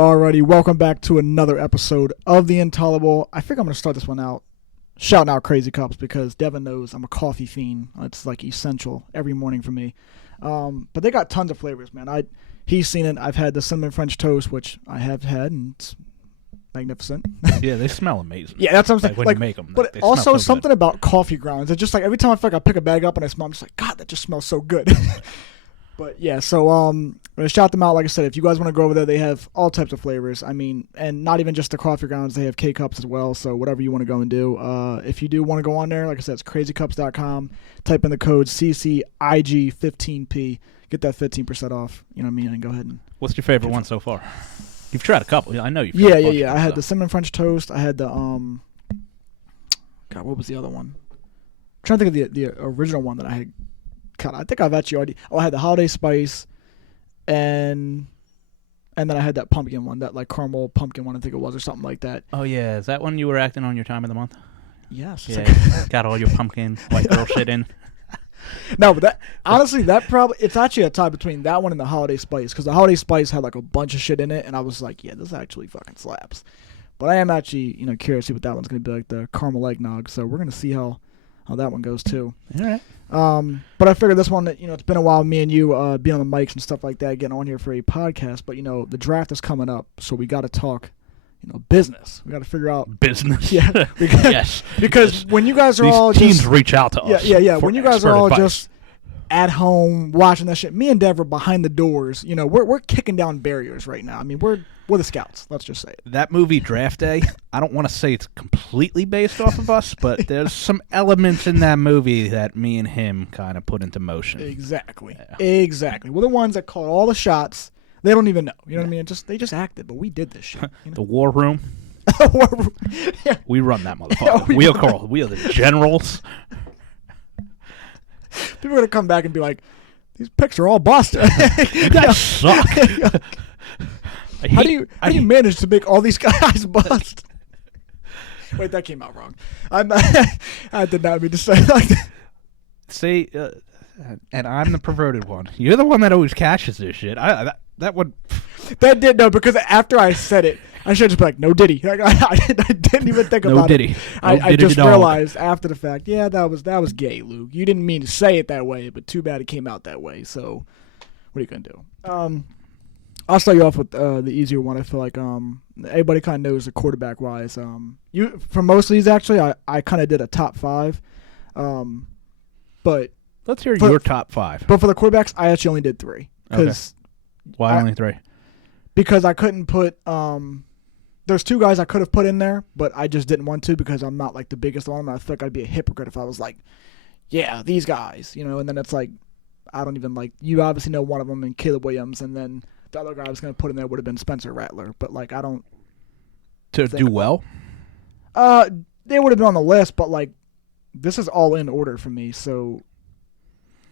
Alrighty, welcome back to another episode of The Intolerable. I think I'm going to start this one out shouting out Crazy Cups because Devin knows I'm a coffee fiend. It's like essential every morning for me. But they got tons of flavors, man. He's seen it. I've had the cinnamon French toast, which I have had, and it's magnificent. Yeah, they smell amazing. Yeah, that's what I'm saying. When you make them. But they also smell so something good. about coffee grounds. It's just like every time I feel like I pick a bag up and I smell, I'm just like, God, that just smells so good. But yeah, so I'm gonna shout them out. Like I said, if you guys want to go over there, they have all types of flavors. I mean, and not even just the coffee grounds. They have K-Cups as well. So whatever you want to go and do. If you do want to go on there, like I said, it's crazycups.com. Type in the code CCIG15P. Get that 15% off. You know what I mean? And go ahead and. What's your favorite one so far? You've tried a couple. I know you've Yeah. tried a bunch of I had stuff. the cinnamon French toast. I had the God, what was the other one? I'm trying to think of the original one that I had. God, I think I've actually already. Oh, I had the holiday spice, and then I had that pumpkin one, that like caramel pumpkin one, I think it was, or something like that. Oh, yeah. Is that when you were acting on your time of the month? Yes. Yeah. Got all your pumpkin white girl shit in. No, but that honestly, it's actually a tie between that one and the holiday spice, because the holiday spice had like a bunch of shit in it, and I was like, yeah, this actually fucking slaps. But I am actually, curious to see what that one's gonna be like, the caramel eggnog. So we're gonna see how that one goes too. All right. But I figured this one that, it's been a while, me and you being on the mics and stuff like that, getting on here for a podcast. But the draft is coming up, so we got to talk, business. We got to figure out Business. Yeah, because, Yes. because when you guys are These all teams just reach out to us. yeah. for When you guys are expert all advice. just at home watching that shit, me and Dev are behind the doors. We're kicking down barriers right now. I mean, we're the scouts. Let's just say it. That movie Draft Day, I don't want to say it's completely based off of us, but there's some elements in that movie that me and him kind of put into motion. Exactly. Yeah. Exactly. We're the ones that call all the shots. They don't even know. You know what I mean? They just acted, but we did this shit. The War Room, Yeah. we run that motherfucker. Yeah, we are the generals. People are gonna come back and be like, "These picks are all busted." You guys suck. How do you manage to make all these guys bust? Wait, that came out wrong. I did not mean to say it like that. See, and I'm the perverted one. You're the one that always catches this shit. That would. That did no, because after I said it, I should just be like, "No Diddy." Like, I didn't even think No about Diddy. it. No I Diddy just dog. realized after the fact. Yeah, that was gay, Luke. You didn't mean to say it that way, but too bad it came out that way. So, what are you gonna do? I'll start you off with the easier one. I feel like everybody kind of knows the quarterback wise. You for most of these actually, I kind of did a top 5, but Let's hear For- your top 5. for the quarterbacks, I actually only did 3 Why only 3? because I couldn't put there's 2 guys I could have put in there, but I just didn't want to because I'm not like the biggest on them. I feel like I'd be a hypocrite if I was like, yeah, these guys, and then it's like I don't even like, you obviously know one of them and Caleb Williams, and then the other guy I was going to put in there would have been Spencer Rattler, but like I don't. To do well? They would have been on the list, but like this is all in order for me, so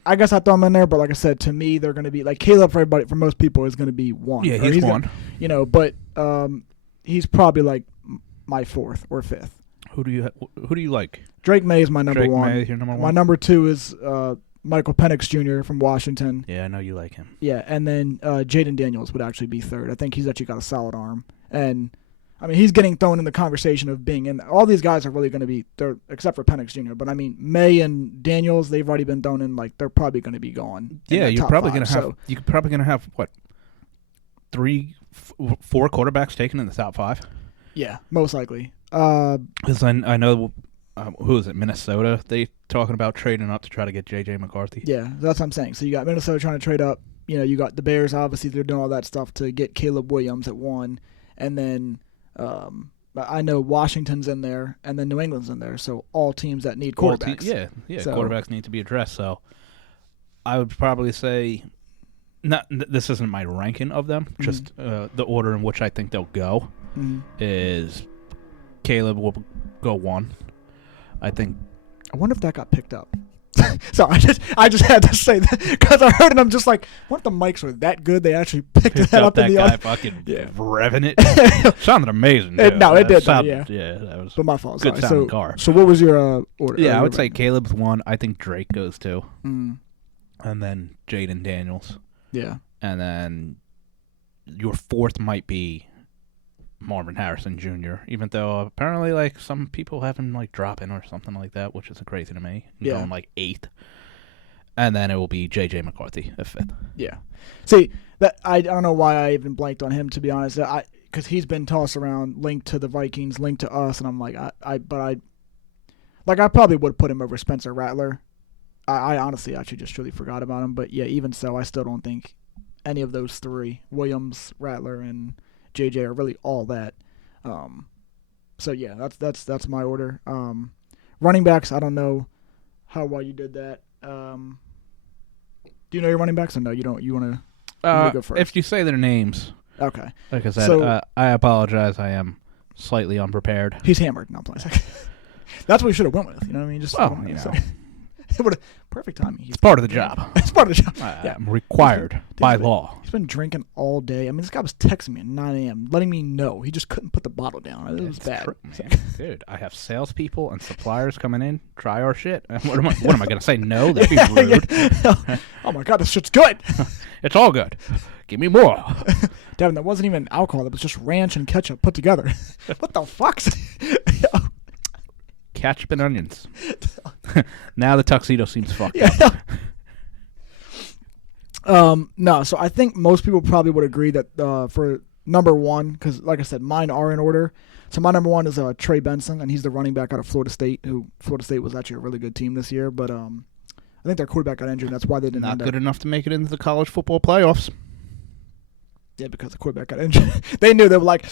I guess I throw them in there. But like I said, to me, they're going to be like Caleb for most people is going to be 1. Yeah, Or he's gonna- 1. but he's probably like my 4th or 5th. Who do you like? Drake May is my number Drake 1. May is your number 1? My number 2 is Michael Penix Jr. from Washington. Yeah, I know you like him. Yeah, and then Jaden Daniels would actually be 3rd. I think he's actually got a solid arm. And, I mean, he's getting thrown in the conversation of being in. All these guys are really going to be, except for Penix Jr., but I mean, May and Daniels, they've already been thrown in, like, they're probably going to be gone. Yeah, you're probably going to have, you're probably going to have, what, 4 quarterbacks taken in the top 5? Yeah, most likely. Because I know, who is it, Minnesota? They talking about trading up to try to get J.J. McCarthy. Yeah, that's what I'm saying. So you got Minnesota trying to trade up. You got the Bears, obviously, they're doing all that stuff to get Caleb Williams at 1. And then I know Washington's in there, and then New England's in there. So all teams that need quarterbacks. So, quarterbacks need to be addressed. So I would probably say, this isn't my ranking of them, just the order in which I think they'll go is Caleb will go 1. I wonder if that got picked up. So I just had to say that because I heard it. I'm just like, what if the mics were that good? They actually picked that up in that the guy audio. fucking Yeah. revving it. Sounded amazing. It did. Sounded, yeah, that was But my fault. good Sorry. sounding car. So what was your order? Yeah, I would say Caleb's 1. I think Drake goes 2, Mm, and then Jaden Daniels, yeah. and then your 4th might be Marvin Harrison Jr., even though apparently, like, some people have him, like, dropping or something like that, which is crazy to me. Yeah. Going, like, 8th. And then it will be J.J. McCarthy at 5th. Yeah. See, that I don't know why I even blanked on him, to be honest. Because he's been tossed around, linked to the Vikings, linked to us, and I'm like, I probably would put him over Spencer Rattler. I honestly actually just truly forgot about him. But yeah, even so, I still don't think any of those three, Williams, Rattler, and JJ, are really all that. So yeah, that's my order. Running backs, I don't know how well you did that. Do you know your running backs or no? You don't. You want to go first? If you say their names. Okay. Like I said, I apologize. I am slightly unprepared. He's hammered. No, I'm playing. That's what we should have went with. You know what I mean? Just it would have perfect timing. It's part of the job. It's part of the job. Yeah, I'm required by law. He's been drinking all day. I mean, this guy was texting me at 9 a.m., letting me know he just couldn't put the bottle down. It was bad. True, dude, I have salespeople and suppliers coming in. Try our shit. What am I going to say? No, that'd be rude. Oh my god, this shit's good. It's all good. Give me more. Devin, that wasn't even alcohol. That was just ranch and ketchup put together. What the fuck? Ketchup and onions. Now the tuxedo seems fucked up. No, so I think most people probably would agree that for number one, because like I said, mine are in order. So my number one is Trey Benson, and he's the running back out of Florida State, who Florida State was actually a really good team this year, but I think their quarterback got injured, and that's why they didn't Not good enough to make it into the college football playoffs. Yeah, because the quarterback got injured. They knew. They were like,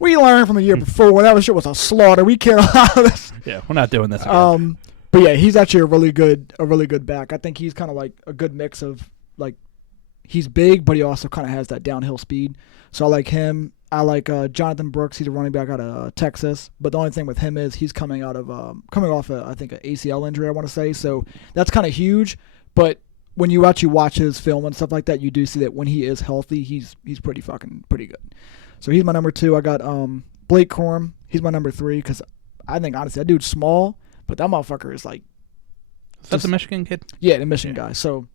we learned from the year before. That shit was a slaughter. We can't allow this. Yeah, we're not doing this again. But yeah, he's actually a really good back. I think he's kind of like a good mix of, like, he's big, but he also kind of has that downhill speed. So I like him. I like Jonathan Brooks. He's a running back out of Texas. But the only thing with him is he's coming off I think an ACL injury, I want to say. So that's kind of huge. But when you actually watch his film and stuff like that, you do see that when he is healthy, he's pretty good. So he's my number 2. I got Blake Corum. He's my number 3 because I think, honestly, that dude's small, but that motherfucker is like... That's the Michigan kid? Yeah, the Michigan guy. So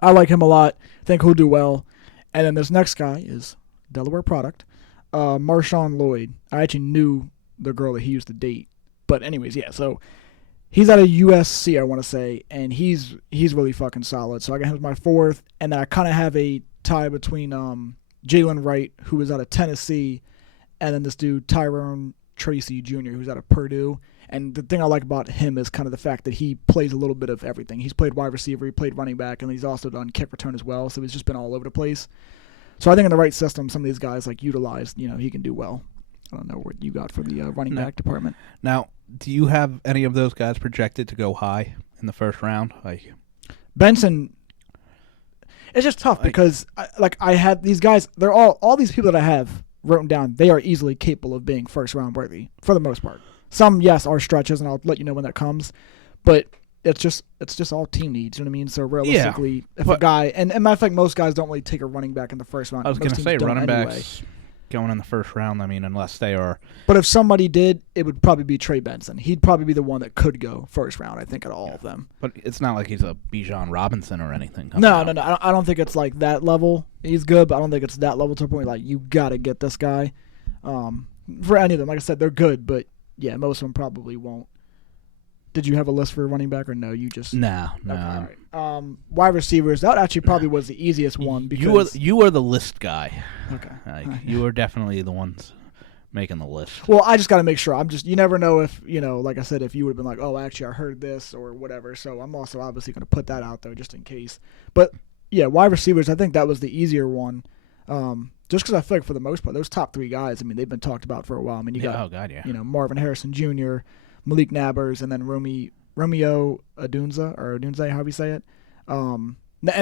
I like him a lot. I think he'll do well. And then this next guy is Delaware product, Marshawn Lloyd. I actually knew the girl that he used to date. But anyways, yeah, so he's out of USC, I want to say, and he's really fucking solid. So I got him as my 4th, and then I kind of have a tie between... Jalen Wright, who is out of Tennessee, and then this dude, Tyrone Tracy Jr., who's out of Purdue. And the thing I like about him is kind of the fact that he plays a little bit of everything. He's played wide receiver, he played running back, and he's also done kick return as well, so he's just been all over the place. So I think in the right system, some of these guys, like, utilized, he can do well. I don't know what you got for the running back department. Now, do you have any of those guys projected to go high in the first round? Like Benson... It's just tough because, I have these guys, they're all these people that I have written down, they are easily capable of being first-round worthy, for the most part. Some, yes, are stretches, and I'll let you know when that comes, but it's just all team needs, you know what I mean? So realistically, if a guy, and matter of fact, most guys don't really take a running back in the first round. I was going to say, running backs going in the first round, I mean, unless they are... But if somebody did, it would probably be Trey Benson. He'd probably be the one that could go first round, I think, at all of them. But it's not like he's a Bijan Robinson or anything. No. I don't think it's like that level. He's good, but I don't think it's that level to the point like you got to get this guy. For any of them, like I said, they're good, but yeah, most of them probably won't. Did you have a list for running back or no? You just no. Okay, all right. Wide receivers. That actually probably was the easiest one because you are the list guy. Okay, you are definitely the ones making the list. Well, I just got to make sure. You never know if like I said, if you would have been like, oh, actually, I heard this or whatever. So I'm also obviously going to put that out there just in case. But yeah, wide receivers. I think that was the easier one. Just because I feel like for the most part, those top 3 guys. I mean, they've been talked about for a while. I mean, you got Marvin Harrison Jr., Malik Nabbers, and then Romeo Odunze, however you say it. And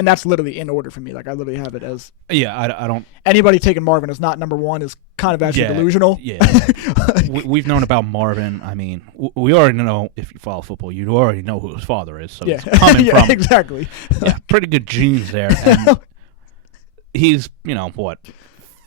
that's literally in order for me. Like, I literally have it as... Yeah, I don't... Anybody taking Marvin as not number 1 is kind of actually delusional. Yeah. We've known about Marvin. I mean, we already know, if you follow football, you already know who his father is. So he's coming from... exactly. Pretty good genes there. And he's,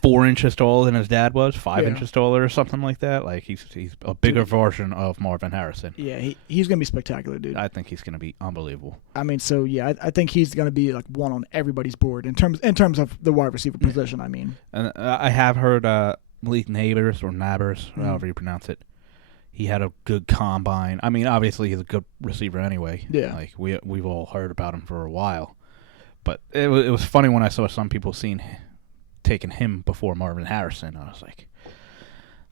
4 inches taller than his dad was, 5 inches taller or something like that. Like, he's a bigger version of Marvin Harrison. Yeah, he's going to be spectacular, dude. I think he's going to be unbelievable. I mean, so, yeah, I think he's going to be, like, one on everybody's board in terms of the wide receiver position, I mean. And I have heard Malik Nabers or Nabers, however you pronounce it. He had a good combine. I mean, obviously he's a good receiver anyway. Yeah. Like we've all heard about him for a while, but it was funny when I saw some people taking him before Marvin Harrison. I was like,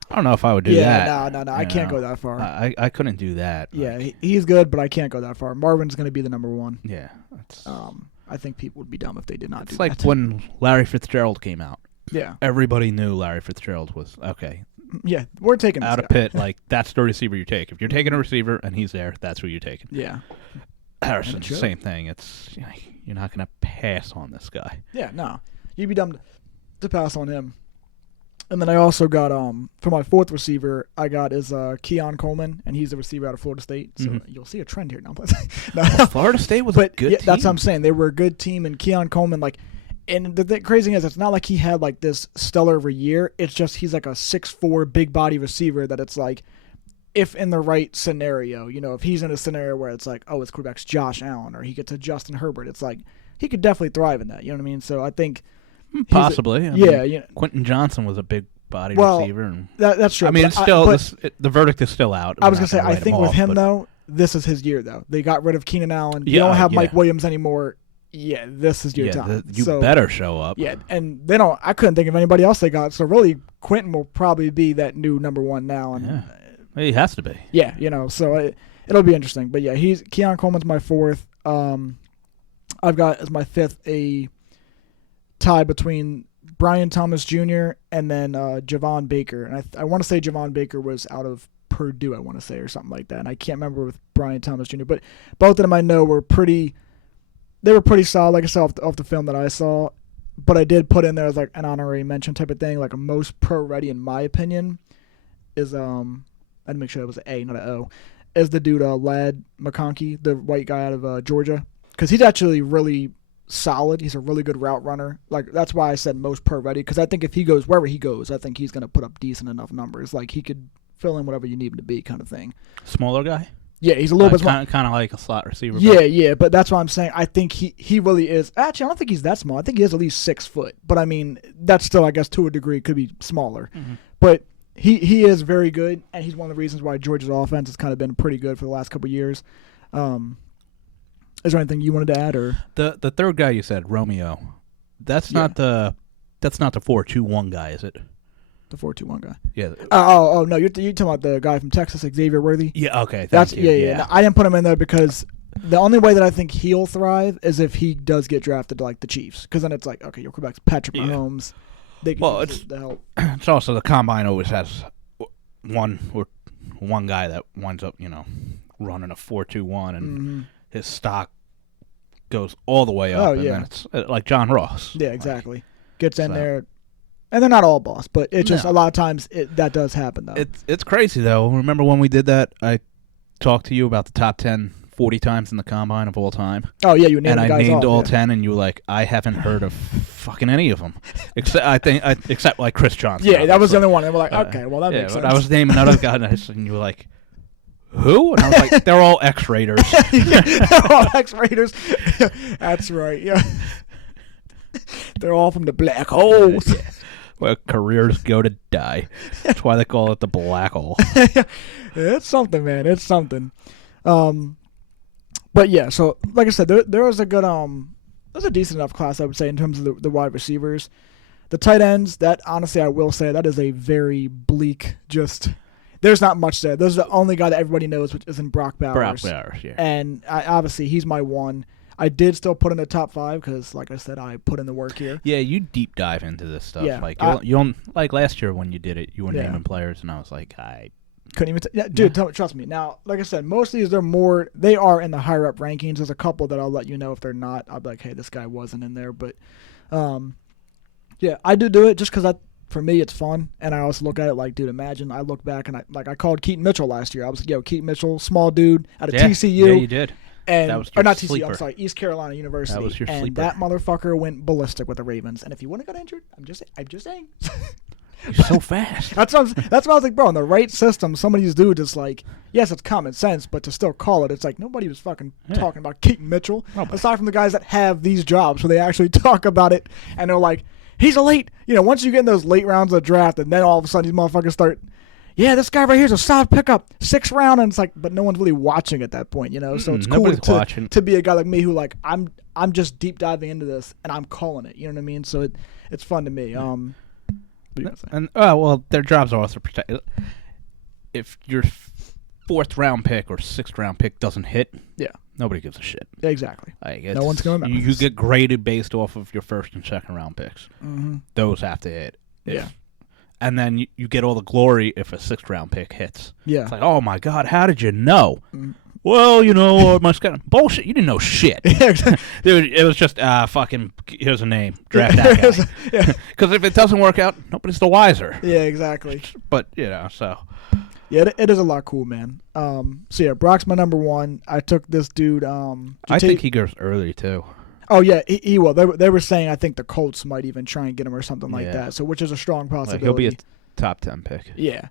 I don't know if I would do that. Yeah, no. I can't go that far. I couldn't do that. Yeah, he's good, but I can't go that far. Marvin's going to be the number one. Yeah. I think people would be dumb if they did not do It's that. like when Larry Fitzgerald came out. Yeah. Everybody knew Larry Fitzgerald was okay. Yeah, we're taking this Out guy. of Pitt, like that's the receiver you take. If you're taking a receiver and he's there, that's who you're taking. Yeah. Harrison's the same thing. It's you're not going to pass on this guy. Yeah, no. You'd be dumb to pass on him. And then I also got for my fourth receiver, I got is Keon Coleman, and he's a receiver out of Florida State. So you'll see a trend here now. Florida State was a good team. That's what I'm saying. They were a good team, and Keon Coleman, like, and the crazy thing is, it's not like he had like this stellar of a year. It's just he's like a 6'4" big body receiver that it's like, if in the right scenario, if he's in a scenario where it's like, oh, his quarterback's Josh Allen, or he gets a Justin Herbert, it's like he could definitely thrive in that. You know what I mean? So I think. Possibly. I mean, Quentin Johnson was a big body receiver. And that's true. I mean, it's still the verdict is still out. I was gonna say, I think with him though, this is his year though. They got rid of Keenan Allen. You don't have Mike Williams anymore. Yeah, this is your time. You better show up. Yeah, and they don't. I couldn't think of anybody else they got. So really, Quentin will probably be that new number one now. And he has to be. Yeah, so it'll be interesting. But yeah, Keon Coleman's my fourth. I've got as my fifth a tie between Brian Thomas Jr. and then Javon Baker. And I want to say Javon Baker was out of Purdue, I want to say, or something like that. And I can't remember with Brian Thomas Jr. But both of them I know were pretty solid, like I said, off the film that I saw. But I did put in there as like an honorary mention type of thing, like a most pro-ready, in my opinion, is, I had to make sure it was an A, not an O, is the dude Ladd McConkey, the white guy out of Georgia. Because he's actually really solid. He's a really good route runner. Like, that's why I said most pro ready, because I think if he goes wherever he goes, I think he's going to put up decent enough numbers. Like, he could fill in whatever you need him to be, kind of thing. Smaller guy? Yeah, he's a little bit smaller. Kind of like a slot receiver. Yeah, but that's what I'm saying. I think he really is. Actually, I don't think he's that small. I think he is at least 6 foot. But I mean, that's still, I guess, to a degree, could be smaller. Mm-hmm. But he is very good, and he's one of the reasons why Georgia's offense has kind of been pretty good for the last couple of years. Is there anything you wanted to add, or the third guy you said, Romeo? That's not the 4-2-1 guy, is it? The 4-2-1 guy. Yeah. Oh no, you're talking about the guy from Texas, Xavier Worthy. Yeah. Okay. That's yeah. No, I didn't put him in there because the only way that I think he'll thrive is if he does get drafted to like the Chiefs, because then it's like, okay, your quarterback's Patrick Mahomes. They can use the help. It's also the combine always has one guy that winds up running a 4-2-1 and his stock goes all the way up. And then it's like John Ross. Yeah, exactly. Gets in there. And they're not all boss, but it's just a lot of times that does happen, though. It's crazy, though. Remember when we did that? I talked to you about the top 10 40 times in the combine of all time. Oh, yeah, you named the guys. And I named all 10, and you were like, I haven't heard of fucking any of them. Except like Chris Johnson. Yeah, that was the only one. And we're like, okay, well, that makes sense. I was naming another guy, and you were like, who? And I was like, they're all ex-Raiders. They're all ex-Raiders. That's right, yeah. They're all from the black holes. Yeah. Where careers go to die. That's why they call it the black hole. It's something, man. It's something. But yeah, so like I said, there was a good there's a decent enough class, I would say, in terms of the wide receivers. The tight ends, that honestly I will say that is a very bleak. Just there's not much there. There's the only guy that everybody knows, which is in Brock Bowers. Brock Bowers, yeah. And obviously he's my one. I did still put in the top 5 because, like I said, I put in the work here. Yeah, you deep dive into this stuff. Yeah, like you don't like last year when you did it. You were naming players, and I was like, I couldn't even. Dude, trust me. Now, like I said, most of these they are in the higher up rankings. There's a couple that I'll let you know if they're not. I'll be like, hey, this guy wasn't in there, but yeah, I do it just because for me it's fun, and I also look at it like, dude, imagine I look back and I called Keaton Mitchell last year. I was like, Keaton Mitchell, small dude out of TCU. Yeah, you did. And, that was or not sleeper. TCU, I'm sorry, East Carolina University. That was your and sleeper. That motherfucker went ballistic with the Ravens. And if he wouldn't have got injured, I'm just saying. He's so fast. That's what I was like, bro. In the right system, some of these dudes, it's like, yes, it's common sense, but to still call it, it's like nobody was fucking talking about Keaton Mitchell, aside from the guys that have these jobs where they actually talk about it, and they're like, he's a late. Once you get in those late rounds of the draft, and then all of a sudden these motherfuckers start. Yeah, this guy right here is a solid pickup, 6th round, and it's like, but no one's really watching at that point, So it's cool to be a guy like me who like I'm just deep diving into this and I'm calling it. You know what I mean? So it's fun to me. And their jobs are also protected. If your 4th round pick or 6th round pick doesn't hit, yeah, nobody gives a shit. Exactly. Like, no one's going to you get graded based off of your 1st and 2nd round picks. Mm-hmm. Those have to hit. Yeah. And then you get all the glory if a 6th round pick hits. Yeah. It's like, oh my God, how did you know? Mm-hmm. Well, my scout bullshit. You didn't know shit. Dude, it was just fucking. Here's a name. Draft that guy. Because if it doesn't work out, nobody's the wiser. Yeah, exactly. But so. Yeah, it is a lot cool, man. So yeah, Brock's my number 1. I took this dude. I think he goes early too. Oh yeah, he will. They were saying I think the Colts might even try and get him or something like that. So which is a strong possibility. He'll be a top 10 pick. Yeah.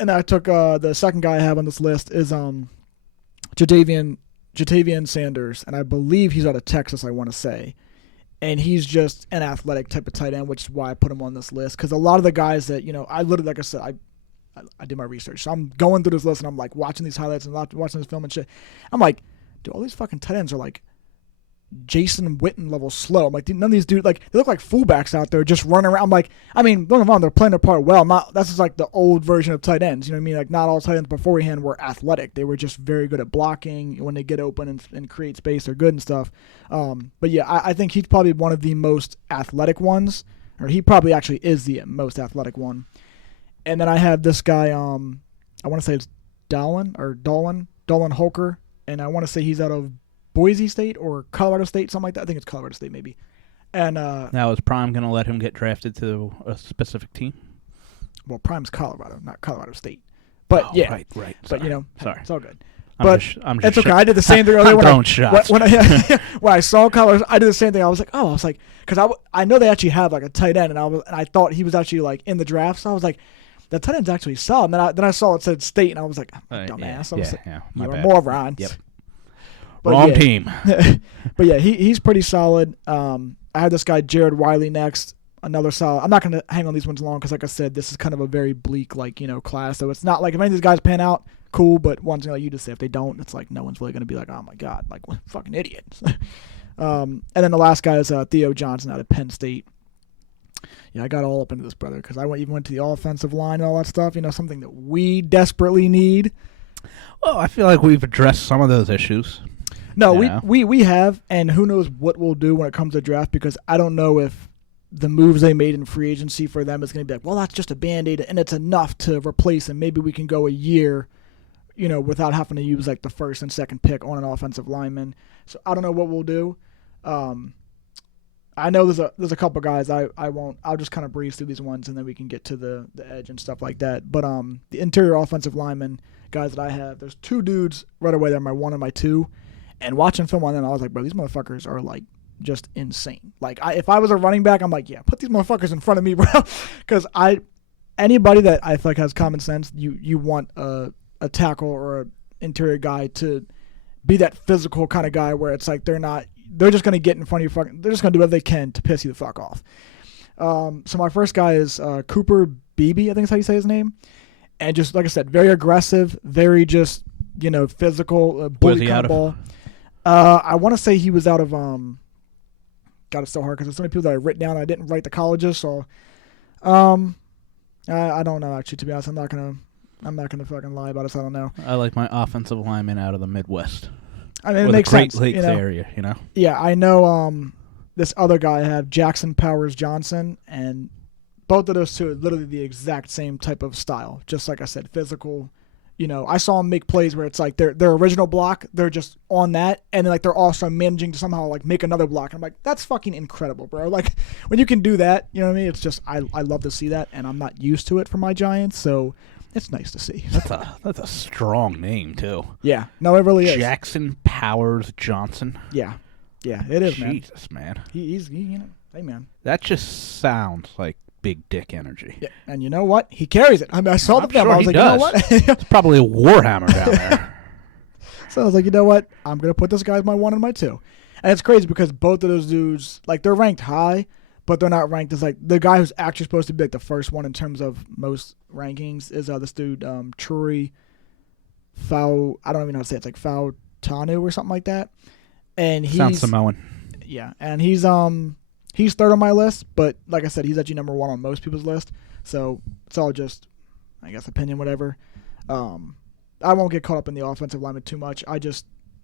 And I took the second guy I have on this list is Jatavian Sanders, and I believe he's out of Texas, I want to say. And he's just an athletic type of tight end, which is why I put him on this list. Because a lot of the guys that, I literally, like I said, I did my research. So I'm going through this list, and I'm like watching these highlights and watching this film and shit. I'm like, dude, all these fucking tight ends are like Jason Witten level slow. I'm like, dude, none of these dudes, like, they look like fullbacks out there just running around. I'm like, I mean, don't get me wrong, they're playing their part well. That's just like the old version of tight ends. You know what I mean? Like, not all tight ends beforehand were athletic. They were just very good at blocking. When they get open and create space, they're good and stuff. But yeah, I think he's probably one of the most athletic ones, or he probably actually is the most athletic one. And then I have this guy, I want to say it's Dolan Holker, and I want to say he's out of Boise State or Colorado State, something like that. I think it's Colorado State maybe. And now is Prime going to let him get drafted to a specific team? Well, Prime's Colorado, not Colorado State. But yeah, right. But sorry. It's all good. I'm just it's okay. I did the same thing earlier when I saw Colorado. I did the same thing. I was like, because I know they actually have like a tight end, and I thought he was actually like in the draft. So I was like, the tight end's actually solid. And then I saw it said State, and I was like, dumbass. You were moron. Yep. But wrong team. But yeah, he's pretty solid. I had this guy Jared Wiley next, another solid. I'm not going to hang on these ones long because, like I said, this is kind of a very bleak class. So it's not like if any of these guys pan out, cool. But one thing like you just say, if they don't, it's like no one's really going to be like, oh my God, like what fucking idiots. And then the last guy is Theo Johnson out of Penn State. Yeah, I got all up into this, brother, because I even went to the offensive line and all that stuff. Something that we desperately need. Well, I feel like we've addressed some of those issues. No, we have, and who knows what we'll do when it comes to draft, because I don't know if the moves they made in free agency for them is going to be like, well, that's just a Band-Aid, and it's enough to replace him. Maybe we can go a year, without having to use like the 1st and 2nd pick on an offensive lineman. So I don't know what we'll do. I know there's a couple guys I'll just kind of breeze through these ones, and then we can get to the edge and stuff like that. But the interior offensive lineman guys that I have, there's 2 dudes right away. They're my 1 and my 2. And watching film on them, I was like, bro, these motherfuckers are like just insane. Like, if I was a running back, I'm like, yeah, put these motherfuckers in front of me, bro. Because anybody that I feel like has common sense, you want a tackle or an interior guy to be that physical kind of guy where it's like they're just going to get in front of you. They're just going to do whatever they can to piss you the fuck off. So my first guy is Cooper Beebe, I think is how you say his name. And just, like I said, very aggressive, very just, physical, bully kind of ball. I want to say he was out of God, it's so hard because there's so many people that I written down. I didn't write the colleges, so I don't know actually. To be honest, I'm not gonna fucking lie about it. So I don't know. I like my offensive lineman out of the Midwest. I mean, it makes sense. Great Lakes area, Yeah, I know. This other guy I have, Jackson Powers Johnson, and both of those two are literally the exact same type of style. Just like I said, physical. I saw them make plays where it's like their original block, they're just on that, and then like they're also managing to somehow like make another block. And I'm like, that's fucking incredible, bro. Like when you can do that, you know what I mean? It's just I love to see that, and I'm not used to it for my Giants, so it's nice to see. That's a strong name too. Yeah, no, it really is. Jackson Powers Johnson. Yeah, it is, man. Jesus, man. He's hey man. That just sounds like big dick energy. Yeah, and you know what? He carries it. I mean, I saw the film. Sure I was like, does. You know what? It's probably a warhammer down there. So I was like, you know what? I'm gonna put this guy as my 1 and my 2. And it's crazy because both of those dudes, like, they're ranked high, but they're not ranked as, like, the guy who's actually supposed to be, like, the first one in terms of most rankings is this dude, Churi I don't even know how to say it. It's like Fautanu or something like that. And he's... Sounds Samoan. Yeah, and he's third on my list, but like I said, he's actually number one on most people's list. So it's all just, I guess, opinion, whatever. I won't get caught up in the offensive lineman too much. I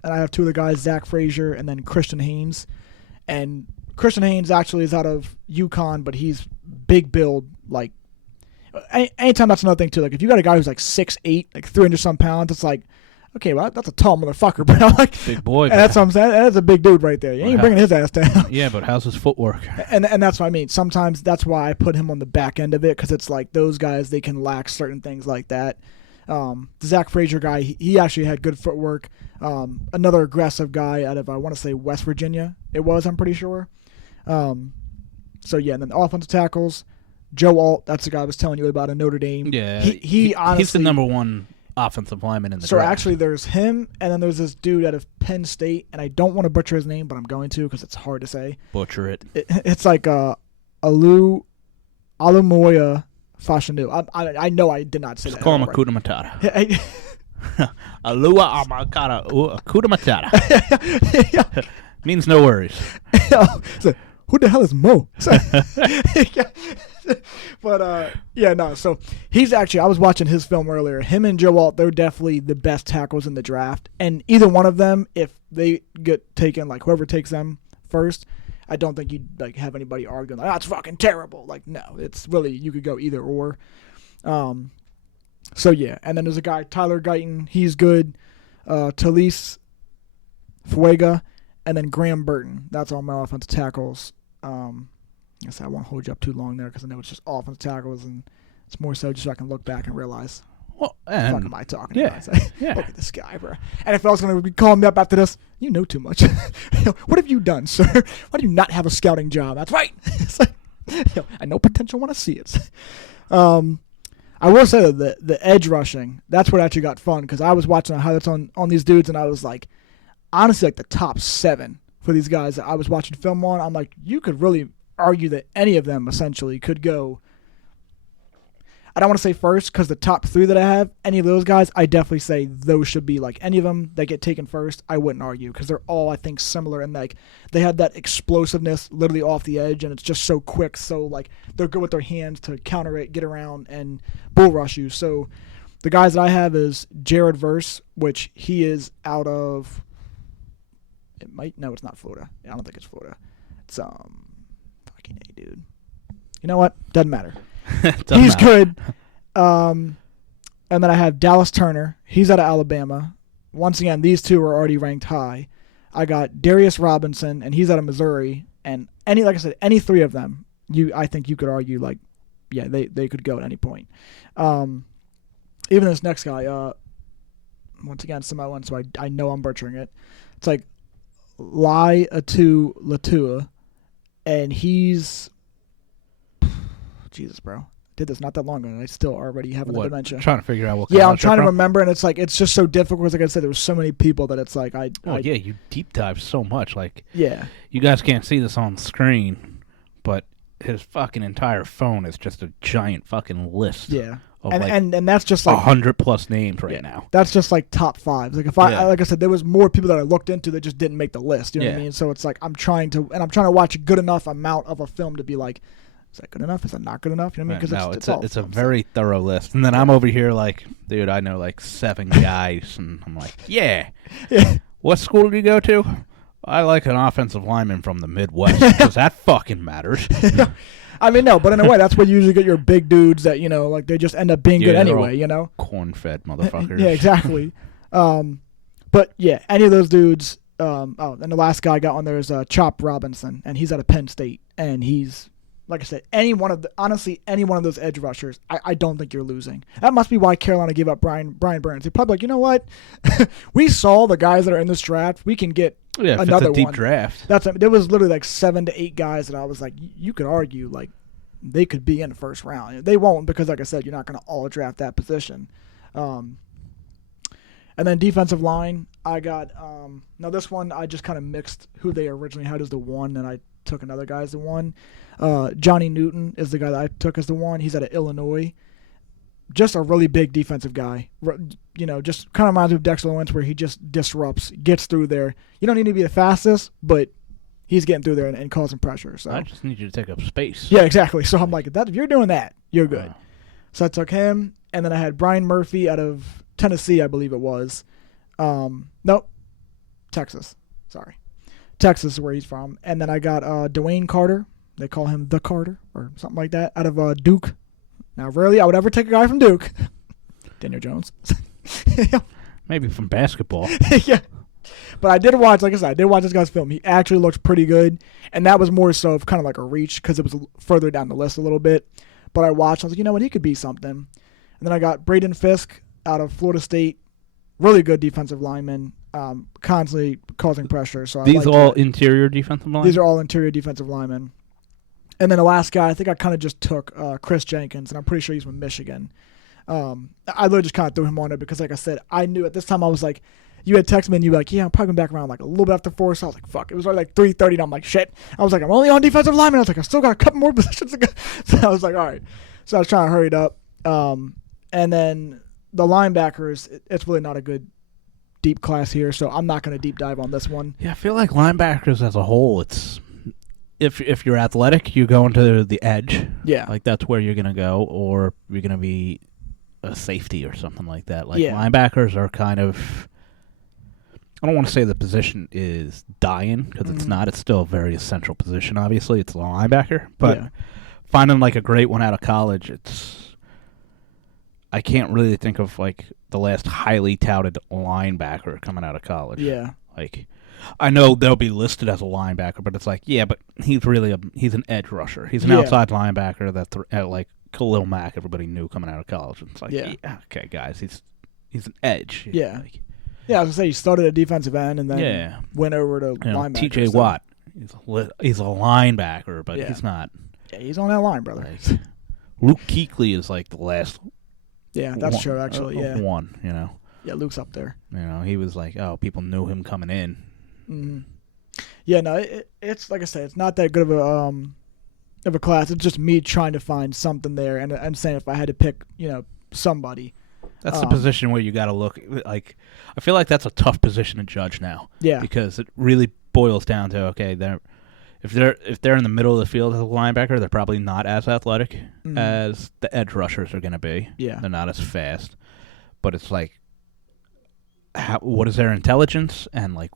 have two of the guys, Zach Frazier and then Christian Haynes. And Christian Haynes actually is out of UConn, but he's big build. Like, anytime, that's another thing too. Like, if you got a guy who's like 6'8", like 300-some pounds, it's like, okay, well, that's a tall motherfucker, bro. Like, big boy. And that's what I'm saying. That's a big dude right there. You ain't bringing his ass down. Yeah, but how's his footwork? And that's what I mean. Sometimes that's why I put him on the back end of it, because it's like those guys, they can lack certain things like that. The Zach Frazier guy, he actually had good footwork. Another aggressive guy out of, I want to say, West Virginia. I'm pretty sure. So, yeah, and then the offensive tackles, Joe Alt, that's the guy I was telling you about in Notre Dame. Yeah, he honestly, he's the number one offensive lineman in the so draft. Actually, there's him, and then there's this dude out of Penn State, and I don't want to butcher his name, but I'm going to because it's hard to say. Butcher it. It's like Alumoya Fashanu. I know I did not say Just that. call him right. Akuda Matata. Alua Amakara Akuda Matata. Means no worries. So, who the hell is Mo? But, yeah, no. So, he's actually, I was watching his film earlier. Him and Joe Alt, they're definitely the best tackles in the draft. And either one of them, if they get taken, like whoever takes them first, I don't think you'd like have anybody arguing, like, that's fucking terrible. Like, no, it's really, you could go either or. So, yeah. And then there's a guy, Tyler Guyton. He's good. Talise Fuega. And then Graham Burton. That's all my offensive tackles. I guess I won't hold you up too long there because I know it's just offensive tackles, and it's more so just so I can look back and realize, what the fuck am I talking about? Yeah. Look at this guy, bro. And if I was going to be calling me up after this, you know too much. What have you done, sir? Why do you not have a scouting job? That's right. It's like, I know potential when I see it. I will say that the edge rushing, that's what actually got fun, because I was watching the highlights on these dudes, and I was like, honestly, like the top 7 for these guys that I was watching film on, I'm like, you could really argue that any of them essentially could go. I don't want to say first, because the top 3 that I have, any of those guys, I definitely say those should be, like, any of them that get taken first, I wouldn't argue, because they're all, I think, similar, and like they have that explosiveness literally off the edge, and it's just so quick, so like they're good with their hands to counter it, get around, and bull rush you. So the guys that I have is Jared Verse, which he is out of, it's not Florida. I don't think it's Florida. It's fucking A, dude. You know what? Doesn't matter. He's good. And then I have Dallas Turner. He's out of Alabama. Once again, these two are already ranked high. I got Darius Robinson, and he's out of Missouri. And like I said, any 3 of them, I think you could argue, like, yeah, they could go at any point. Even this next guy, once again, Samoan, so I know I'm butchering it. It's like Lai Atu Latua, and he's, Jesus, bro. Did this not that long ago, and I still already have the dementia. Trying to figure out what. Yeah, I'm trying to remember, and it's like it's just so difficult. Because like I said, there was so many people that it's like yeah, you deep dive so much. Like, yeah, you guys can't see this on screen, but his fucking entire phone is just a giant fucking list. Yeah. Of and that's just like 100+ names right now. That's just like top 5. Like if like I said, there was more people that I looked into that just didn't make the list. You know what I mean? So it's like I'm trying to watch a good enough amount of a film to be like, is that good enough? Is that not good enough? You know what I mean? Because it's a very thorough list. And then I'm over here like, dude, I know like 7 guys, and I'm like, yeah. What school did you go to? I like an offensive lineman from the Midwest because that fucking matters. I mean, no, but in a way, that's where you usually get your big dudes that, like they just end up being good anyway, Corn-fed motherfuckers. Yeah, exactly. But yeah, any of those dudes. And the last guy I got on there is Chop Robinson, and he's out of Penn State, and he's, like I said, any one of those edge rushers, I don't think you're losing. That must be why Carolina gave up Brian Burns. They're probably like, you know what? We saw the guys that are in this draft. We can get another it's a deep one. Draft. There was literally like 7 to 8 guys that I was like, you could argue like they could be in the first round. They won't because, like I said, you're not going to all draft that position. And And then defensive line, I got now this one I just kind of mixed who they originally had as the 1, and I took another guy as the 1. Johnny Newton is the guy that I took as the 1. He's out of Illinois. Just a really big defensive guy. Just kind of reminds me of Dexter Lawrence, where he just disrupts, gets through there. You don't need to be the fastest, but he's getting through there and causing pressure. So I just need you to take up space. Yeah, exactly. So I'm like, if you're doing that, you're good. So I took him, and then I had Brian Murphy out of Tennessee, I believe it was. Nope. Texas. Sorry. Texas is where he's from. And then I got Dwayne Carter. They call him the Carter or something like that, out of Duke. Now, rarely I would ever take a guy from Duke. Daniel Jones. Maybe from basketball. Yeah. But I did watch, like I said, I did watch this guy's film. He actually looked pretty good. And that was more so of kind of like a reach because it was further down the list a little bit. But I watched, I was like, you know what, he could be something. And then I got Braden Fisk out of Florida State. Really good defensive lineman, constantly causing pressure. So These all interior defensive linemen? These are all interior defensive linemen. And then the last guy, I think I kind of just took Chris Jenkins, and I'm pretty sure he's from Michigan. I literally just kind of threw him on there because, like I said, I knew at this time I was like, you had texted me and you were like, yeah, I'm probably back around like a little bit after 4. So I was like, fuck. It was already like 3:30, and I'm like, shit. I was like, I'm only on defensive lineman. I was like, I still got a couple more positions to go. So I was like, all right. So I was trying to hurry it up. And then the linebackers, it's really not a good deep class here, so I'm not going to deep dive on this one. Yeah, I feel like linebackers as a whole, it's if you're athletic, you're going to the edge. Yeah. Like that's where you're going to go, or you're going to be a safety or something like that. Like linebackers are kind of, I don't want to say the position is dying because it's not. It's still a very essential position, obviously. It's a linebacker. But finding like a great one out of college, I can't really think of like the last highly touted linebacker coming out of college. Yeah. Like, I know they'll be listed as a linebacker, but it's like, yeah, but he's really he's an edge rusher. He's an outside linebacker that like Khalil Mack, everybody knew coming out of college. It's like, yeah okay, guys, he's an edge. Yeah. Like, yeah, I was gonna say he started at defensive end and then went over to linebacker. T.J. Watt, he's a linebacker, but he's not. Yeah, he's on that line, brother. Like, Luke Kuechly is like the last. Yeah, that's true. Actually, one. Yeah, Luke's up there. He was like, oh, people knew him coming in. Mm-hmm. Yeah, no, it's like I said, it's not that good of a class. It's just me trying to find something there, and I'm saying if I had to pick, somebody. That's the position where you got to look. Like, I feel like that's a tough position to judge now. Yeah, because it really boils down to if they're in the middle of the field as a linebacker, they're probably not as athletic as the edge rushers are going to be. Yeah, they're not as fast, but it's like, what is their intelligence and like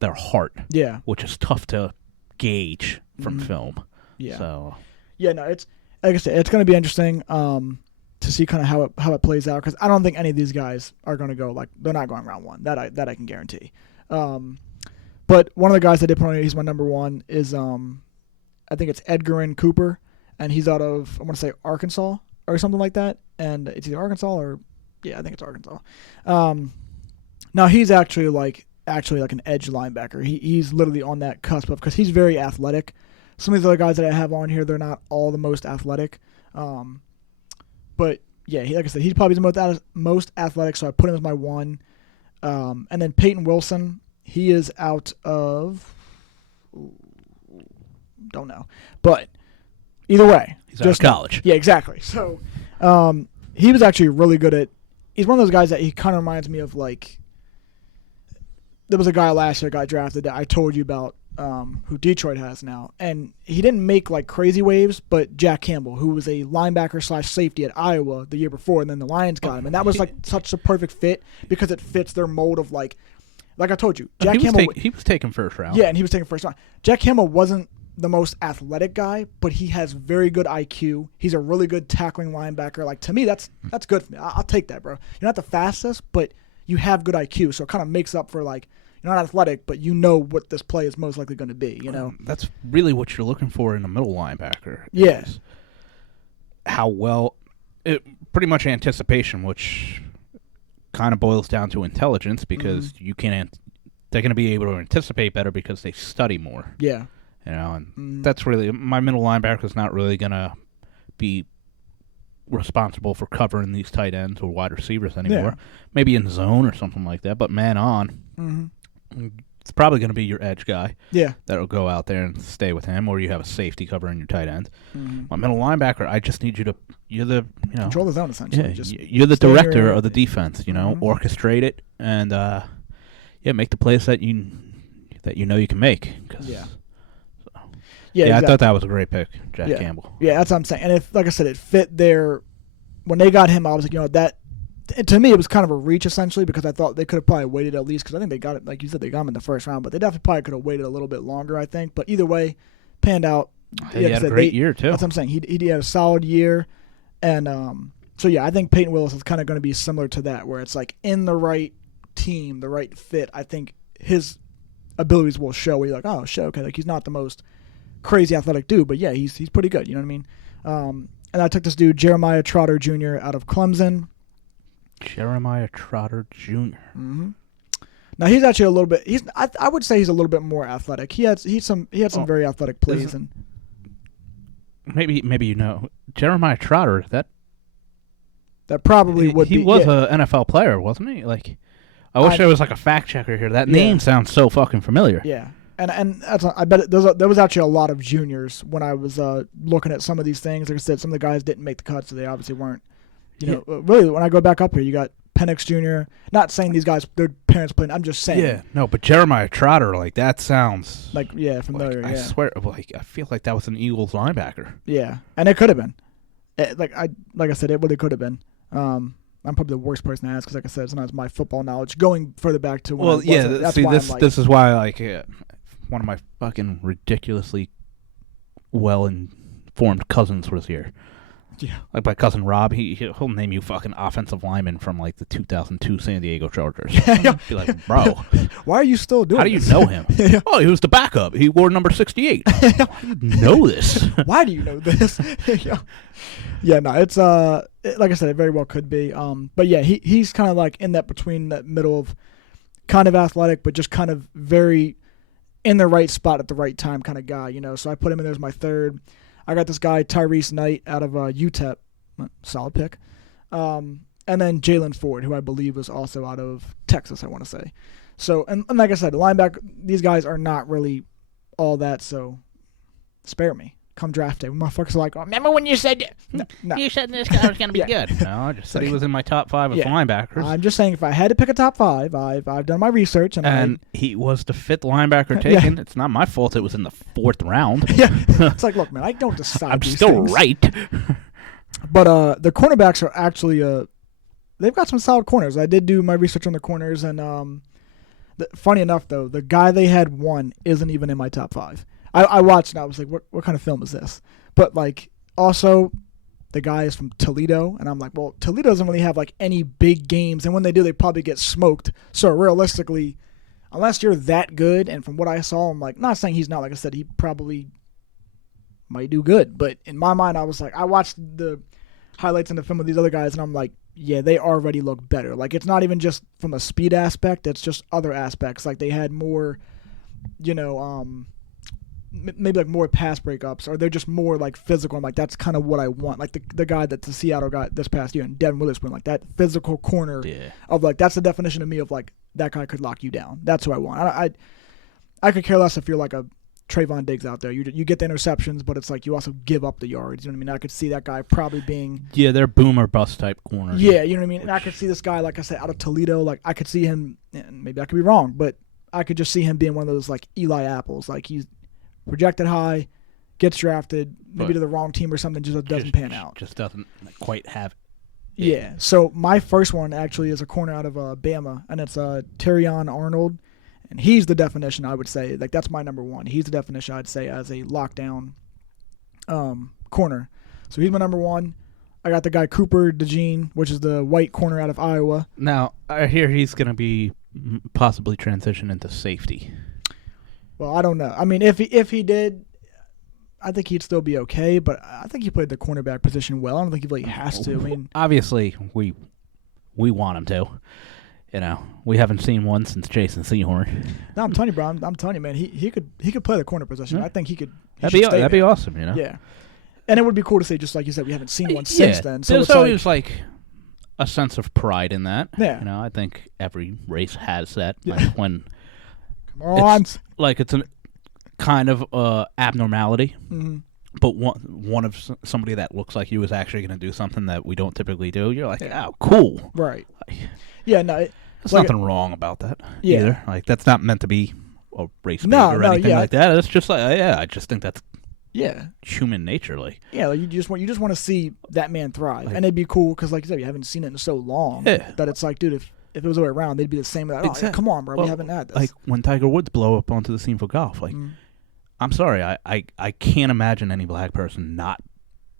their heart? Yeah, which is tough to gauge from film. Yeah. So. Yeah, no, it's like I said, it's going to be interesting to see kind of how it plays out because I don't think any of these guys are going to go they're not going round 1. That I can guarantee. But one of the guys I did put on here, he's my number 1, is I think it's Edgerrin Cooper, and he's out of, I want to say Arkansas or something like that, and it's either Arkansas or, I think it's Arkansas. Now he's actually like an edge linebacker. He's literally on that cusp of, because he's very athletic. Some of these other guys that I have on here, they're not all the most athletic. But yeah, like I said, he's probably the most athletic, so I put him as my 1. And then Peyton Wilson, he is out of, don't know, but either way, he's out of college. Yeah, exactly. So he was actually really good at. He's one of those guys that he kind of reminds me of like. There was a guy last year that got drafted that I told you about, who Detroit has now, and he didn't make like crazy waves, but Jack Campbell, who was a linebacker / safety at Iowa the year before, and then the Lions got him, and that was like such a perfect fit because it fits their mold of like I told you, Jack Campbell. He was taken first round. Yeah, and he was taken first round. Jack Campbell wasn't the most athletic guy, but he has very good IQ. He's a really good tackling linebacker. Like to me, that's good for me. I'll take that, bro. You're not the fastest, but you have good IQ, so it kind of makes up for like. You're not athletic, but you know what this play is most likely going to be, That's really what you're looking for in a middle linebacker. Yes. How well, pretty much anticipation, which kind of boils down to intelligence because they're going to be able to anticipate better because they study more. Yeah. And that's really, my middle linebacker is not really going to be responsible for covering these tight ends or wide receivers anymore. Maybe in zone or something like that, but man on, it's probably going to be your edge guy. Yeah, that'll go out there and stay with him, or you have a safety covering your tight end. My middle linebacker, I just need you to control the zone essentially. Yeah, you're the director of the defense. Orchestrate it and make the plays that you know you can make. Exactly. I thought that was a great pick, Jack Campbell. Yeah, that's what I'm saying. And if, like I said, it fit their when they got him, I was like, that. To me, it was kind of a reach essentially because I thought they could have probably waited at least because I think they got it, like you said, they got him in the first round, but they definitely probably could have waited a little bit longer, I think. But either way, panned out. He had a great year too. That's what I'm saying. He had a solid year, and I think Peyton Willis is kind of going to be similar to that, where it's like in the right team, the right fit. I think his abilities will show. Where you're like, oh shit, okay, like he's not the most crazy athletic dude, but yeah, he's pretty good. You know what I mean? And I took this dude Jeremiah Trotter Jr. out of Clemson. Jeremiah Trotter Jr. Now he's actually a little bit. I would say he's a little bit more athletic. He had some very athletic plays and maybe Jeremiah Trotter. That probably would be. He was an NFL player, wasn't he? Like, I wish there was like a fact checker here. That name sounds so fucking familiar. Yeah, and that's, I bet there was actually a lot of juniors when I was looking at some of these things. Like I said, some of the guys didn't make the cut, so they obviously weren't. Really, when I go back up here, you got Penix Jr. Not saying these guys, their parents playing. I'm just saying. Yeah, no, but Jeremiah Trotter, like that sounds like familiar. I swear, like I feel like that was an Eagles linebacker. Yeah, and it could have been. Like I said, it really could have been. I'm probably the worst person to ask because, like I said, sometimes my football knowledge going further back to when this is why one of my fucking ridiculously well-informed cousins was here. Yeah, like my cousin Rob, he'll name you fucking offensive lineman from like the 2002 San Diego Chargers. Be like, bro, why are you still doing? How do you know him? Oh, he was the backup. He wore number 68. Why do you know this? Why do you know this? No, it's like I said, it very well could be. But yeah, he's kind of like in that between that middle of kind of athletic, but just kind of very in the right spot at the right time kind of guy. So I put him in there as my third. I got this guy, Tyrese Knight, out of UTEP. Solid pick. And then Jalen Ford, who I believe was also out of Texas, I want to say. So, and like I said, linebacker, these guys are not really all that, so spare me. Come draft day. Motherfuckers are like, oh, remember when you said you said this guy was going to be good? No, I just said he was in my top 5 of linebackers. I'm just saying if I had to pick a top 5, I've done my research. And he was the 5th linebacker taken. Yeah. It's not my fault it was in the 4th round. Yeah, it's like, look, man, I don't decide I'm these still things. Right. But the cornerbacks are actually, they've got some solid corners. I did do my research on the corners, and funny enough, though, the guy they had won isn't even in my top 5. I watched and I was like, what kind of film is this? But, like, also, the guy is from Toledo, and I'm like, well, Toledo doesn't really have, like, any big games, and when they do, they probably get smoked. So, realistically, unless you're that good, and from what I saw, I'm like, not saying he's not, like I said, he probably might do good. But in my mind, I was like, I watched the highlights in the film of these other guys, and I'm like, yeah, they already look better. Like, it's not even just from a speed aspect, it's just other aspects. Like, they had more, maybe like more pass breakups, or they're just more like physical. I'm like, that's kind of what I want. Like the guy that the Seattle got this past year, and Devin Witherspoon, like that physical corner of like, that's the definition of me of like, that guy could lock you down. That's who I want. I could care less if you're like a Trayvon Diggs out there. You get the interceptions, but it's like you also give up the yards. You know what I mean? I could see that guy probably being... Yeah, they're boom or bust type corners. Yeah, you know what I mean? And I could see this guy, like I said, out of Toledo. Like, I could see him, and maybe I could be wrong, but I could just see him being one of those like Eli Apples. Like, he's projected high, gets drafted, maybe to the wrong team or something, just doesn't pan out. Just doesn't quite have it. Yeah. So my first one actually is a corner out of Bama, and it's Terrion Arnold, and he's the definition, I would say. Like, that's my number one. He's the definition, I'd say, as a lockdown corner. So he's my number one. I got the guy Cooper DeJean, which is the white corner out of Iowa. Now, I hear he's going to be possibly transition into safety. Well, I don't know. I mean, if he did, I think he'd still be okay, but I think he played the cornerback position well. I don't think he really has to. I mean, obviously, we want him to. You know, we haven't seen one since Jason Sehorn. No, I'm telling you, bro. I'm telling you, man. He could play the corner position. I think he could. That'd be awesome. You know. Yeah. And it would be cool to say, just like you said, we haven't seen one since then. So there's it's always like a sense of pride in that. Yeah. You know, I think every race has that. Yeah. Like when come on. it's a kind of abnormality. Mm-hmm. But one of somebody that looks like you is actually going to do something that we don't typically do. You're like, Yeah. oh, cool. Right. Like, Yeah, no. there's like nothing wrong about that Yeah. either. Like, that's not meant to be a race bait No, or no, anything yeah. like that. It's just like, I just think that's Yeah. human nature. Like, Yeah, like you just want to see that man thrive, Like- and it'd be cool because, like you said, you haven't seen it in so long Yeah. that it's like, dude, if it was the way around, they'd be the same. Like, oh, Exact- come on, bro, well, we haven't had this. like when Tiger Woods blow up onto the scene for golf. Like, I'm sorry, I can't imagine any black person not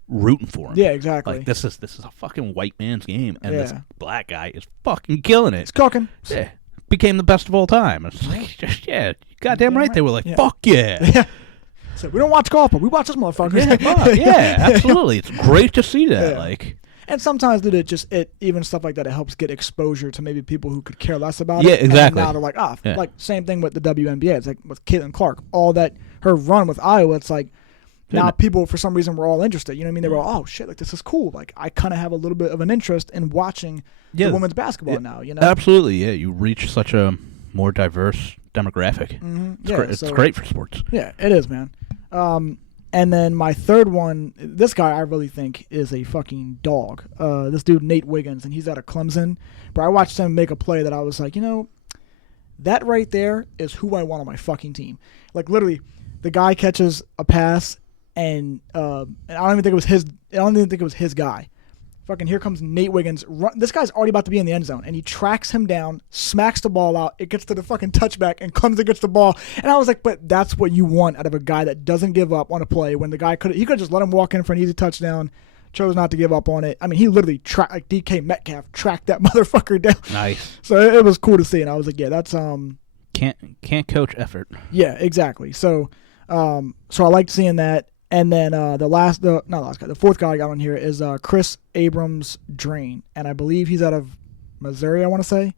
rooting for him. Yeah, exactly. Like this is a fucking white man's game, and this Yeah. black guy is fucking killing it. It's cooking. Yeah, became the best of all time. It's like, just goddamn right. They were like, Yeah. fuck yeah. Yeah. So we don't watch golf, but we watch this motherfucker. Yeah, absolutely. It's great to see that. Yeah. Like, And sometimes, dude, it even stuff like that, it helps get exposure to maybe people who could care less about Yeah, it. exactly. And now they're like, Yeah. like same thing with the WNBA. It's like with Caitlin Clark, all that her run with Iowa. It's like now people for some reason were all interested. You know what I mean? They were all, oh shit, like this is cool. Like I kind of have a little bit of an interest in watching the women's basketball now. You know? absolutely. Yeah, you reach such a more diverse demographic. Mm-hmm. It's great for sports. Yeah, it is, man. And then my third one, this guy I really think is a fucking dog. This dude, Nate Wiggins, and he's out of Clemson. But I watched him make a play that I was like, you know, that right there is who I want on my fucking team. Like literally, the guy catches a pass, and I don't even think it was his. I don't even think it was his guy. Fucking here comes Nate Wiggins. This guy's already about to be in the end zone, and he tracks him down, smacks the ball out. It gets to the fucking touchback, and comes and gets the ball. And I was like, but that's what you want out of a guy that doesn't give up on a play. When the guy could just let him walk in for an easy touchdown, chose not to give up on it. I mean, he literally like DK Metcalf tracked that motherfucker down. Nice. So it was cool to see, and I was like, yeah, that's Can't coach effort. yeah, exactly. So I liked seeing that. And then the fourth guy I got on here is Chris Abrams Drain, and I believe he's out of Missouri, I want to say.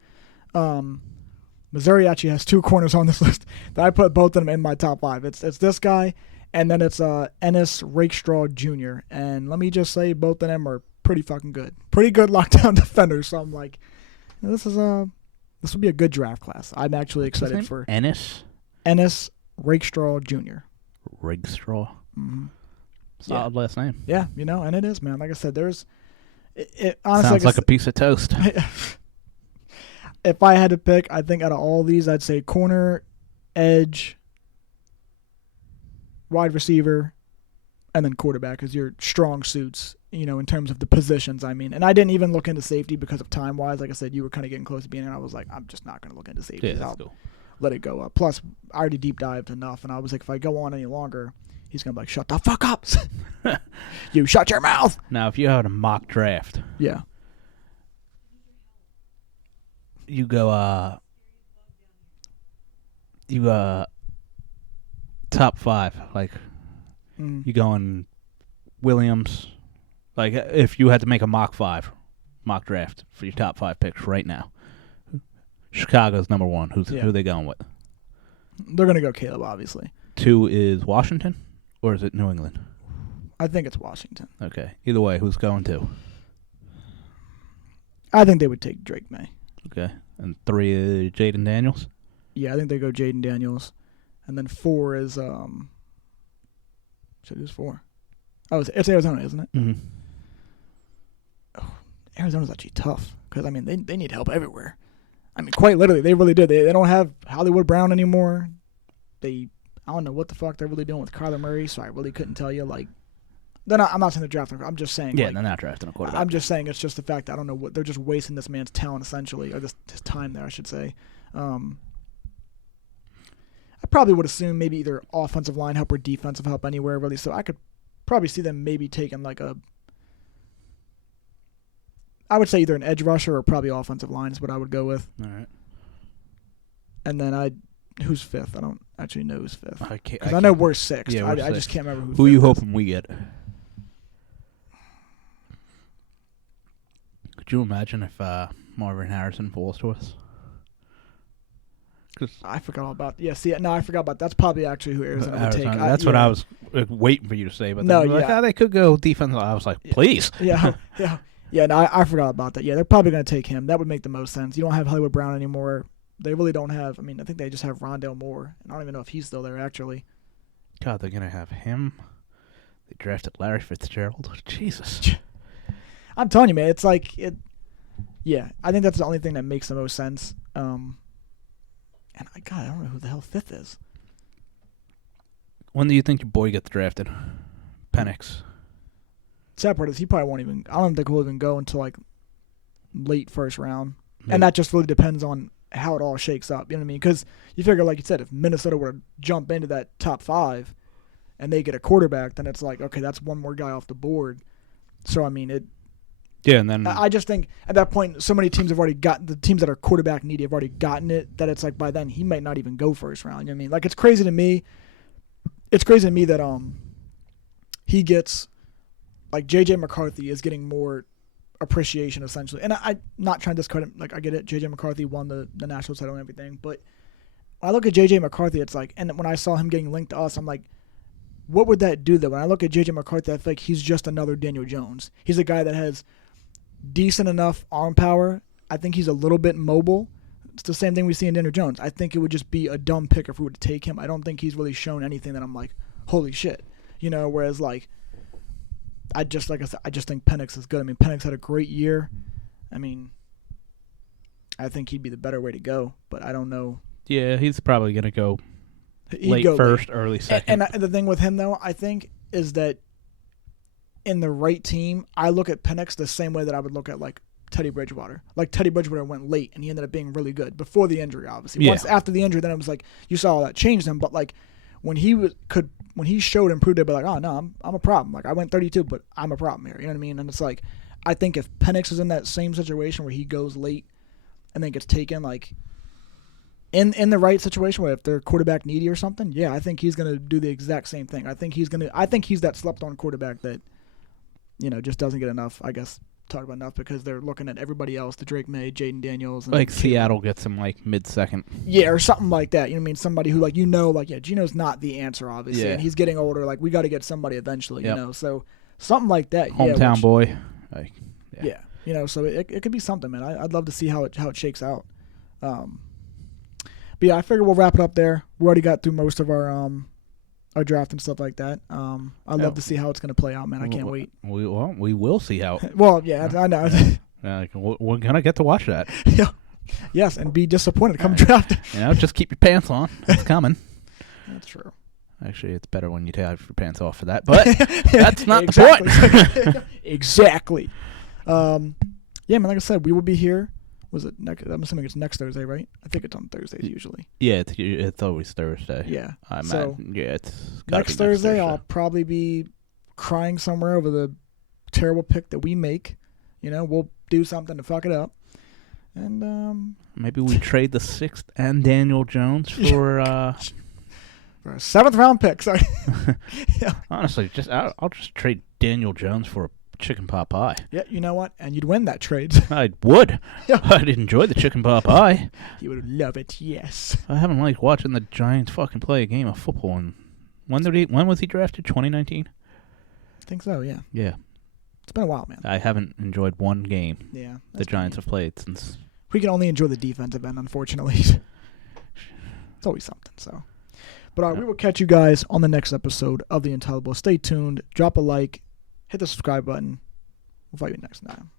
Missouri actually has two corners on this list that I put both of them in my top 5. It's this guy, and then it's Ennis Rakestraw Jr. And let me just say, both of them are pretty fucking good, pretty good lockdown defenders. So I'm like, this will be a good draft class. I'm actually excited for Ennis Rakestraw Jr. Rakestraw. Mm-hmm. Solid last name. Yeah, you know, and it is, man. Like I said, there's it honestly Sounds like a piece of toast. If I had to pick, I think out of all these, I'd say corner, edge, wide receiver, and then quarterback is your strong suits, you know, in terms of the positions. I mean, and I didn't even look into safety because of time wise. Like I said, you were kind of getting close to being in. I was like, I'm just not going to look into safety. Yeah, that's cool. Let it go up. Plus, I already deep dived enough, and I was like, if I go on any longer, he's going to be like, shut the fuck up. You shut your mouth. Now, if you had a mock draft, Yeah. you go top 5. Like, you going Williams. Like, if you had to make a mock draft for your top 5 picks right now, Chicago's number 1. Who are they going with? They're going to go Caleb, obviously. 2 is Washington, or is it New England? I think it's Washington. Okay. Either way, who's going 2? I think they would take Drake May. Okay. And 3 is Jaden Daniels? Yeah, I think they go Jaden Daniels. And then 4 is who's 4? Oh, it's Arizona, isn't it? Mm-hmm. Oh, Arizona's actually tough because I mean they need help everywhere. I mean, quite literally, they really do. They don't have Hollywood Brown anymore. I don't know what the fuck they're really doing with Kyler Murray, so I really couldn't tell you. Like, I'm not saying they're drafting. I'm just saying. Yeah, like, they're not drafting a quarterback. I'm just saying it's just the fact that I don't know what they're just wasting this man's talent essentially, or his time there, I should say. I probably would assume maybe either offensive line help or defensive help anywhere really. So I could probably see them maybe taking like I would say either an edge rusher or probably offensive line is what I would go with. All right. And then who's 5th? I don't actually know who's 5th. Because I know we're 6th. Yeah, we're I just can't remember who you is. hoping we get. Could you imagine if Marvin Harrison falls to us? I forgot all about. Yeah, see, no, I forgot about. That's probably actually who Arizona would take. That's what I was waiting for you to say. But no, like, they could go defense. I was like, please. Yeah. Yeah, no, I forgot about that. Yeah, they're probably going to take him. That would make the most sense. You don't have Hollywood Brown anymore. They really don't have. I mean, I think they just have Rondale Moore. And I don't even know if he's still there, actually. God, they're going to have him. They drafted Larry Fitzgerald. Jesus. I'm telling you, man, it's like it. Yeah, I think that's the only thing that makes the most sense. And I don't know who the hell fifth is. When do you think your boy gets drafted? Penix. Sad part is he probably won't even. I don't think he'll even go until like late first round, and that just really depends on how it all shakes up. You know what I mean? Because you figure, like you said, if Minnesota were to jump into that top 5, and they get a quarterback, then it's like, okay, that's one more guy off the board. So I mean, it. Yeah, and then I just think at that point, so many teams have already gotten the teams that are quarterback needy have already gotten it that it's like by then he might not even go first round. You know what I mean? Like it's crazy to me. It's crazy to me that he gets like J.J. McCarthy is getting more appreciation essentially, and I'm not trying to discredit. Like I get it, J.J. McCarthy won the national title and everything, but when I look at J.J. McCarthy, it's like, and when I saw him getting linked to us, I'm like, what would that do though? When I look at J.J. McCarthy, I feel like he's just another Daniel Jones. He's a guy that has decent enough arm power. I think he's a little bit mobile. It's the same thing we see in Daniel Jones. I think it would just be a dumb pick if we were to take him. I don't think he's really shown anything that I'm like, holy shit. You know, whereas like I just think Penix is good. I mean, Penix had a great year. I mean, I think he'd be the better way to go, but I don't know. Yeah, he's probably going to go late first, early second. And the thing with him, though, I think, is that in the right team, I look at Penix the same way that I would look at, like, Teddy Bridgewater. Like, Teddy Bridgewater went late, and he ended up being really good before the injury, obviously. Yeah. Once after the injury, then it was like, you saw all that changed him, but, like, when he showed and proved it, be like, oh, no, I'm a problem. Like, I went 32, but I'm a problem here. You know what I mean? And it's like, I think if Penix is in that same situation where he goes late and then gets taken, like, in the right situation where if they're quarterback needy or something, yeah, I think he's going to do the exact same thing. I think he's that slept-on quarterback that, you know, just doesn't get enough, I guess, talk about enough because they're looking at everybody else, the Drake May, Jaden Daniels. And like Seattle gets him like mid-second. Yeah, or something like that. You know what I mean? Somebody who, like, you know, like, yeah, Geno's not the answer, obviously, and he's getting older. Like, we got to get somebody eventually, you know? So something like that. Hometown boy. Like, yeah. You know, so it could be something, man. I'd love to see how it shakes out. But yeah, I figure we'll wrap it up there. We already got through most of our draft and stuff like that. I'd love to see how it's going to play out, man. I can't wait. We will see how. Well, yeah, I know. We're going to get to watch that. Yeah. Yes, and be disappointed come draft. You know, just keep your pants on. It's coming. That's true. Actually, it's better when you take your pants off for that, but that's not the point. Exactly. Yeah, man, like I said, we will be here. Was it next? I'm assuming it's next Thursday, right? I think it's on Thursdays usually. Yeah, it's always Thursday. Yeah. It's next Thursday. I'll probably be crying somewhere over the terrible pick that we make. You know, we'll do something to fuck it up, and maybe we trade the 6th and Daniel Jones for a 7th round pick. Sorry. Yeah. Honestly, I'll just trade Daniel Jones for a chicken pot pie. Yeah, you know what? And you'd win that trade. I would. Yeah. I'd enjoy the chicken pot pie. You would love it, yes. I haven't liked watching the Giants fucking play a game of football. And when was he drafted? 2019? I think so, yeah. Yeah. It's been a while, man. I haven't enjoyed one game the Giants have played since. We can only enjoy the defensive end, unfortunately. It's always something, so. But we will catch you guys on the next episode of The Intelligible. Stay tuned. Drop a like. Hit the subscribe button. We'll fight you next time.